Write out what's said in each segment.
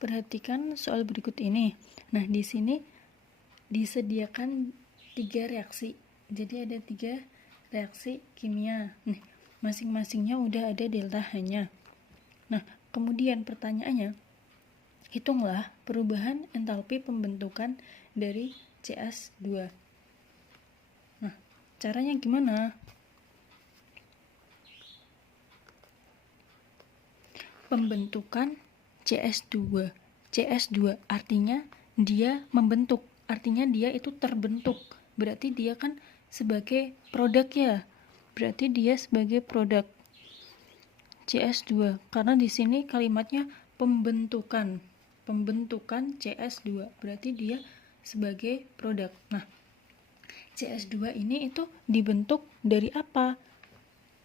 Perhatikan soal berikut ini. Nah, di sini disediakan 3 reaksi. Jadi ada 3 reaksi kimia. Nih, masing-masingnya udah ada delta H-nya. Nah, kemudian pertanyaannya, hitunglah perubahan entalpi pembentukan dari CS2. Nah, caranya gimana? Pembentukan CS2. CS2 artinya dia membentuk, artinya dia itu terbentuk. Berarti dia kan sebagai produk ya. Berarti dia sebagai produk CS2 karena di sini kalimatnya pembentukan CS2, berarti dia sebagai produk. Nah, CS2 ini itu dibentuk dari apa?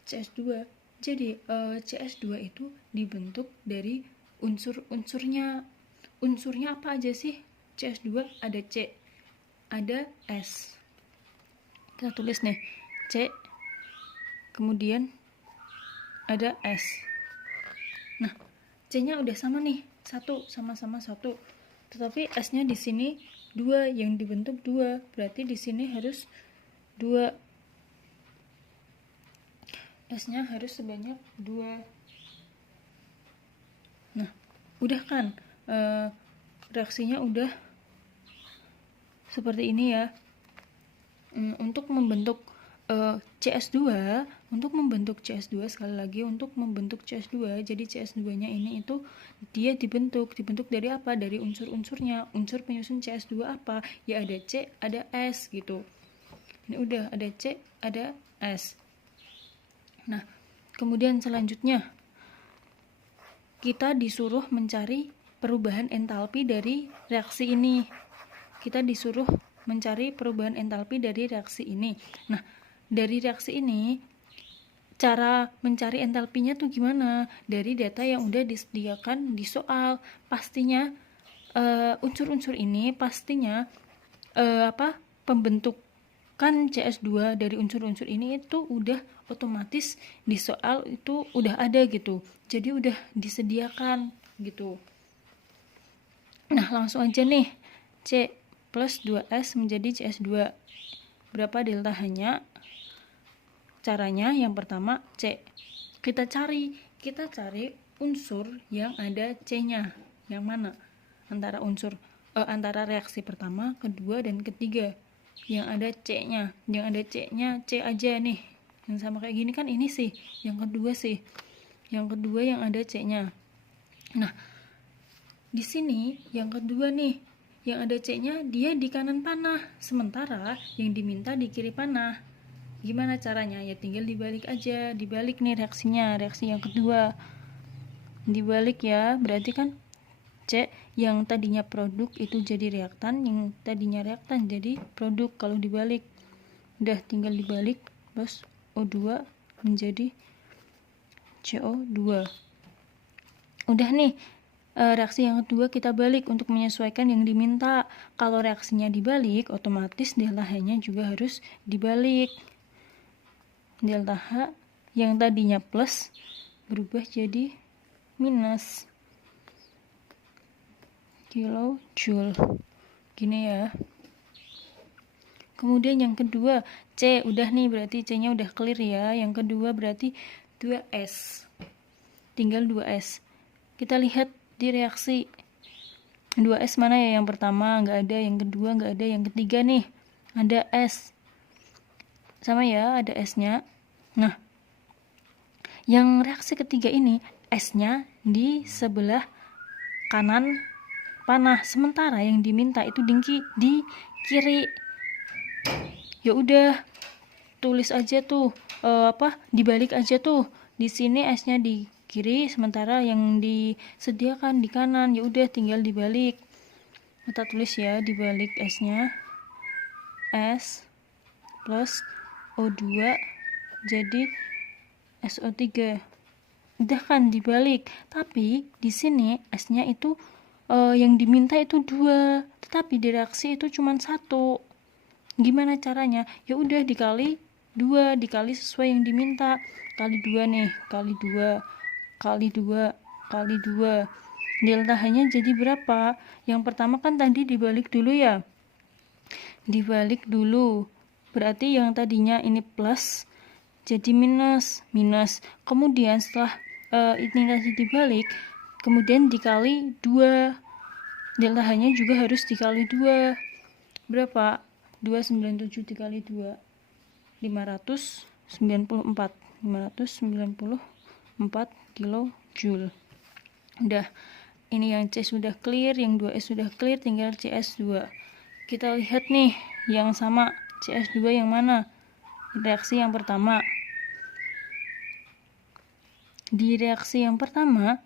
CS2. Jadi CS2 itu dibentuk dari unsur-unsurnya. Unsurnya apa aja sih? CS2 ada C, ada S. Kita tulis nih, C, kemudian ada S. Nah, C-nya udah sama nih, 1, sama-sama 1. Tetapi S-nya di sini 2, yang dibentuk 2. Berarti di sini harus 2. S-nya harus sebanyak 2. Nah, udah kan? Reaksinya udah seperti ini ya. Untuk membentuk CS2, untuk membentuk CS2 sekali lagi, untuk membentuk CS2, jadi CS2-nya ini itu dia dibentuk dari apa? Dari unsur-unsurnya. Unsur penyusun CS2 apa? Ya ada C, ada S gitu. Ini udah ada C, ada S. Nah, kemudian selanjutnya kita disuruh mencari perubahan entalpi dari reaksi ini. Kita disuruh mencari perubahan entalpi dari reaksi ini. Nah, dari reaksi ini, cara mencari entalpinya tuh gimana? Dari data yang udah disediakan di soal. Pastinya unsur-unsur ini pastinya pembentukan CS2 dari unsur-unsur ini itu udah otomatis di soal itu udah ada gitu. Jadi udah disediakan gitu. Nah, langsung aja nih. C plus 2S menjadi CS2. Berapa delta H-nya? Caranya yang pertama C. Kita cari unsur yang ada C-nya. Yang mana? Antara reaksi pertama, kedua, dan ketiga. Yang ada C-nya. Yang ada C-nya C aja nih. Yang sama kayak gini kan ini sih. Yang kedua sih. Yang kedua yang ada C-nya. Nah, di sini yang kedua nih, yang ada C-nya dia di kanan panah, sementara yang diminta di kiri panah. Gimana caranya? Ya tinggal dibalik aja, dibalik nih reaksinya, reaksi yang kedua. Dibalik ya, berarti kan C yang tadinya produk itu jadi reaktan, yang tadinya reaktan jadi produk kalau dibalik. Udah tinggal dibalik, plus O2 menjadi CO2. Udah nih, reaksi yang kedua kita balik untuk menyesuaikan yang diminta. Kalau reaksinya dibalik, otomatis delta H-nya juga harus dibalik. Delta H yang tadinya plus berubah jadi minus kilojoule. Gini ya. Kemudian yang kedua, C udah nih, berarti C-nya udah clear ya. Yang kedua berarti 2S. Tinggal 2S. Kita lihat di reaksi 2S mana ya? Yang pertama nggak ada, yang kedua nggak ada, yang ketiga nih ada S. Sama ya, ada S-nya. Nah, yang reaksi ketiga ini S-nya di sebelah kanan panah, sementara yang diminta itu di kiri. Ya udah, tulis aja tuh dibalik aja tuh. Di sini S-nya di kiri, sementara yang disediakan di kanan. Ya udah, tinggal dibalik. Kita tulis ya, dibalik S-nya. S plus O2 jadi SO3. Udah kan dibalik. Tapi di sini S-nya itu yang diminta itu 2, tetapi di reaksi itu cuma 1. Gimana caranya? Ya udah dikali 2, dikali sesuai yang diminta. Kali 2 nih, kali 2, kali 2, kali 2. delta H-nya jadi berapa? Yang pertama kan tadi dibalik dulu ya. Dibalik dulu. Berarti yang tadinya ini plus jadi minus. Kemudian setelah ini tadi dibalik, kemudian dikali 2. Delta H-nya juga harus dikali 2. Berapa? 297 dikali 2. 594 kilojoule. Udah, ini yang C sudah clear, yang 2S sudah clear, tinggal CS2. Kita lihat nih yang sama CS2 yang mana? Reaksi yang pertama. Di reaksi yang pertama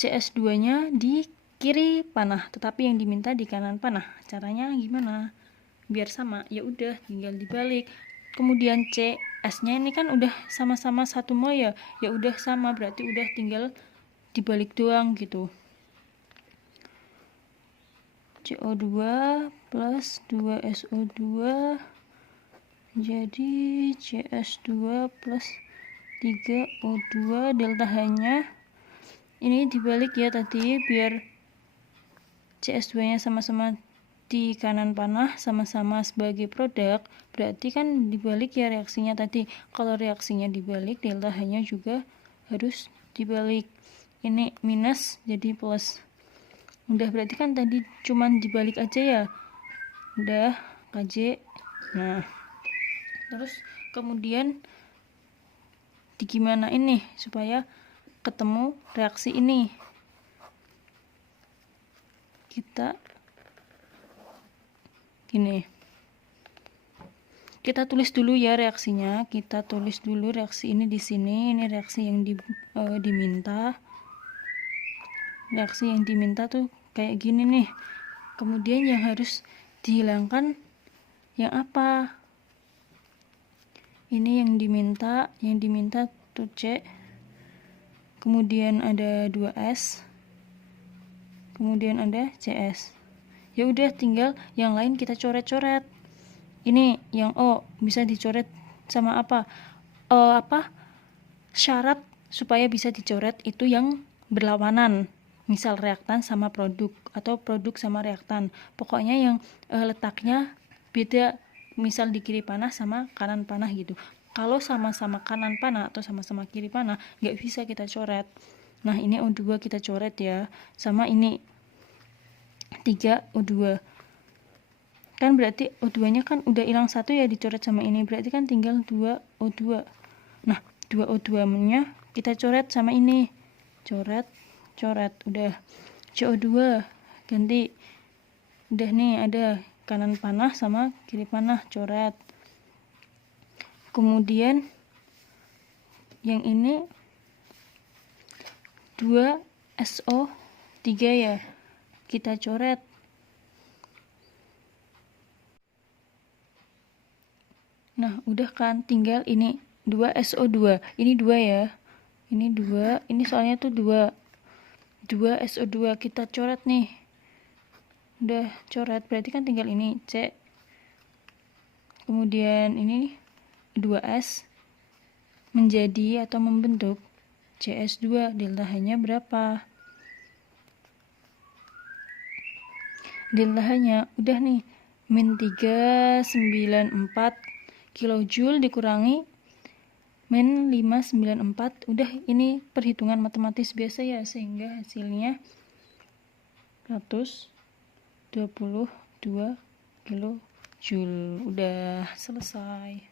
CS2-nya di kiri panah, tetapi yang diminta di kanan panah. Caranya gimana? Biar sama, ya udah tinggal dibalik. Kemudian CS-nya ini kan udah sama-sama 1 mol ya. Ya udah sama, berarti udah tinggal dibalik doang gitu. CO2 plus 2SO2 jadi CS2 plus 3O2. Delta H-nya ini dibalik ya tadi, biar CS2-nya sama-sama di kanan panah, sama-sama sebagai produk. Berarti kan dibalik ya reaksinya tadi. Kalau reaksinya dibalik, delta H-nya juga harus dibalik. Ini minus jadi plus. Udah, berarti kan tadi cuman dibalik aja ya. Udah, KJ. Nah, terus kemudian digimanain nih supaya ketemu reaksi ini. Kita gini. Kita tulis dulu ya reaksinya. Kita tulis dulu reaksi ini di sini. Ini reaksi yang diminta. Reaksi yang diminta tuh kayak gini nih. Kemudian yang harus dihilangkan yang apa? Ini yang diminta tuh C. Kemudian ada 2S. Kemudian ada CS. Ya udah, tinggal yang lain kita coret-coret. Ini yang O bisa dicoret sama apa? Syarat supaya bisa dicoret itu yang berlawanan. Misal reaktan sama produk atau produk sama reaktan. Pokoknya yang letaknya beda, misal di kiri panah sama kanan panah gitu. Kalau sama-sama kanan panah atau sama-sama kiri panah, nggak bisa kita coret. Nah, ini O2 kita coret ya. Sama ini 3O2. Kan berarti O2-nya kan udah hilang 1 ya, dicoret sama ini. Berarti kan tinggal 2O2. Nah, 2O2-nya kita coret sama ini. Coret. Udah. CO2 ganti. Udah nih, ada kanan panah sama kiri panah, coret. Kemudian yang ini 2SO3 ya, kita coret. Nah, udah kan, tinggal ini 2SO2. Ini 2 ya. Ini 2, ini soalnya tuh 2. 2SO2 kita coret nih. Udah coret, berarti kan tinggal ini C. Kemudian ini 2S menjadi atau membentuk CS2. Delta H-nya berapa? Delta H-nya udah nih, min 394 kilojoule dikurangi min 594. Udah, ini perhitungan matematis biasa ya, sehingga hasilnya 122 kilojoule. Udah selesai.